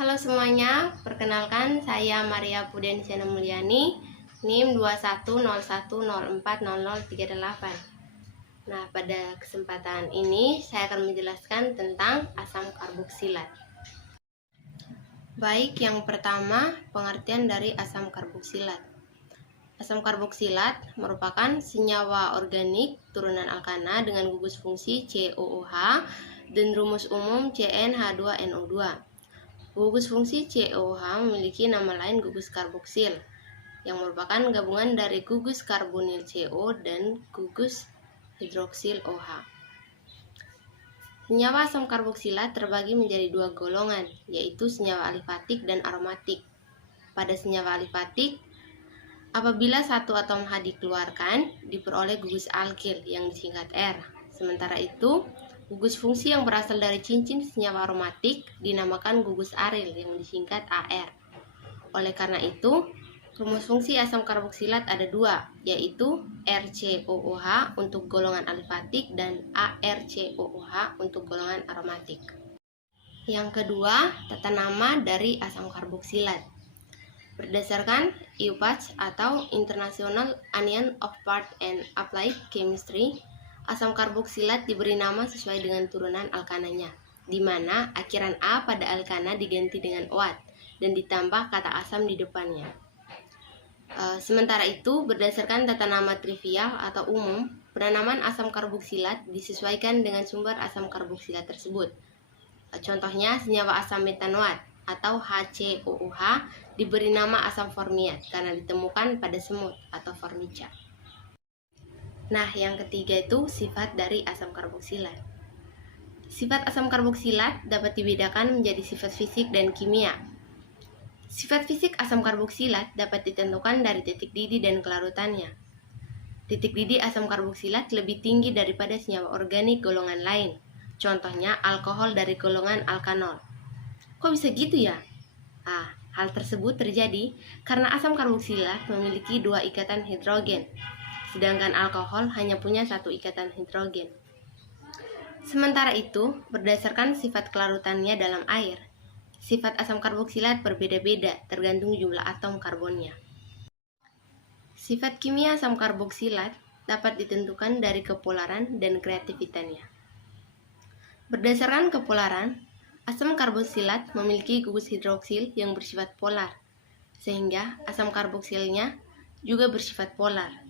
Halo semuanya, perkenalkan saya Maria Pudensiana Mulyani, NIM 2101040038. Nah, pada kesempatan ini saya akan menjelaskan tentang asam karboksilat. Baik, yang pertama, pengertian dari asam karboksilat. Asam karboksilat merupakan senyawa organik turunan alkana dengan gugus fungsi COOH dan rumus umum CnH2NO2. Gugus fungsi COOH memiliki nama lain gugus karboksil, yang merupakan gabungan dari gugus karbonil CO dan gugus hidroksil OH. Senyawa asam karboksilat terbagi menjadi dua golongan, yaitu senyawa alifatik dan aromatik. Pada senyawa alifatik, apabila satu atom H dikeluarkan, diperoleh gugus alkil yang disingkat R. Sementara itu, gugus fungsi yang berasal dari cincin senyawa aromatik dinamakan gugus aril yang disingkat AR. Oleh karena itu, rumus fungsi asam karboksilat ada dua, yaitu RCOOH untuk golongan alifatik dan ARCOOH untuk golongan aromatik. Yang kedua, tata nama dari asam karboksilat. Berdasarkan IUPAC atau International Union of Part and Applied Chemistry, asam karboksilat diberi nama sesuai dengan turunan alkananya, di mana akhiran A pada alkana diganti dengan OAT dan ditambah kata asam di depannya. Sementara itu, berdasarkan tata nama trivial atau umum, penanaman asam karboksilat disesuaikan dengan sumber asam karboksilat tersebut. Contohnya, senyawa asam metanoat atau HCOOH diberi nama asam formiat karena ditemukan pada semut atau formica. Nah, yang ketiga itu sifat dari asam karboksilat. Sifat asam karboksilat dapat dibedakan menjadi sifat fisik dan kimia. Sifat fisik asam karboksilat dapat ditentukan dari titik didih dan kelarutannya. Titik didih asam karboksilat lebih tinggi daripada senyawa organik golongan lain. Contohnya alkohol dari golongan alkanol. Kok bisa gitu ya? Hal tersebut terjadi karena asam karboksilat memiliki dua ikatan hidrogen, sedangkan alkohol hanya punya satu ikatan hidrogen. Sementara itu, berdasarkan sifat kelarutannya dalam air, sifat asam karboksilat berbeda-beda tergantung jumlah atom karbonnya. Sifat kimia asam karboksilat dapat ditentukan dari kepolaran dan kreativitasnya. Berdasarkan kepolaran, asam karboksilat memiliki gugus hidroksil yang bersifat polar, sehingga asam karboksilnya juga bersifat polar.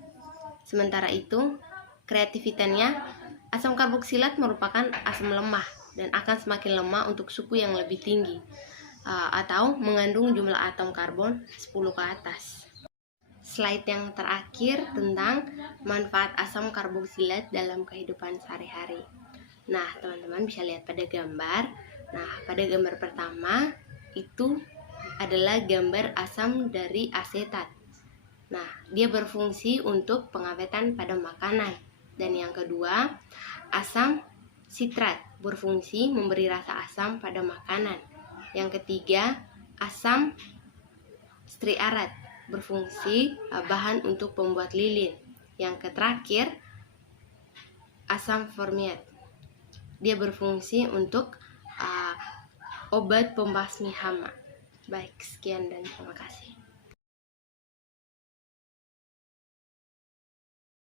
Sementara itu, kreativitasnya, asam karboksilat merupakan asam lemah dan akan semakin lemah untuk suhu yang lebih tinggi atau mengandung jumlah atom karbon 10 ke atas. Slide yang terakhir tentang manfaat asam karboksilat dalam kehidupan sehari-hari. Nah, teman-teman bisa lihat pada gambar. Nah, pada gambar pertama itu adalah gambar asam dari asetat. Nah, dia berfungsi untuk pengawetan pada makanan. Dan yang kedua, asam sitrat berfungsi memberi rasa asam pada makanan. Yang ketiga, asam stearat berfungsi bahan untuk pembuat lilin. Yang terakhir, asam formiat. Dia berfungsi untuk obat pembasmi hama. Baik, sekian dan terima kasih.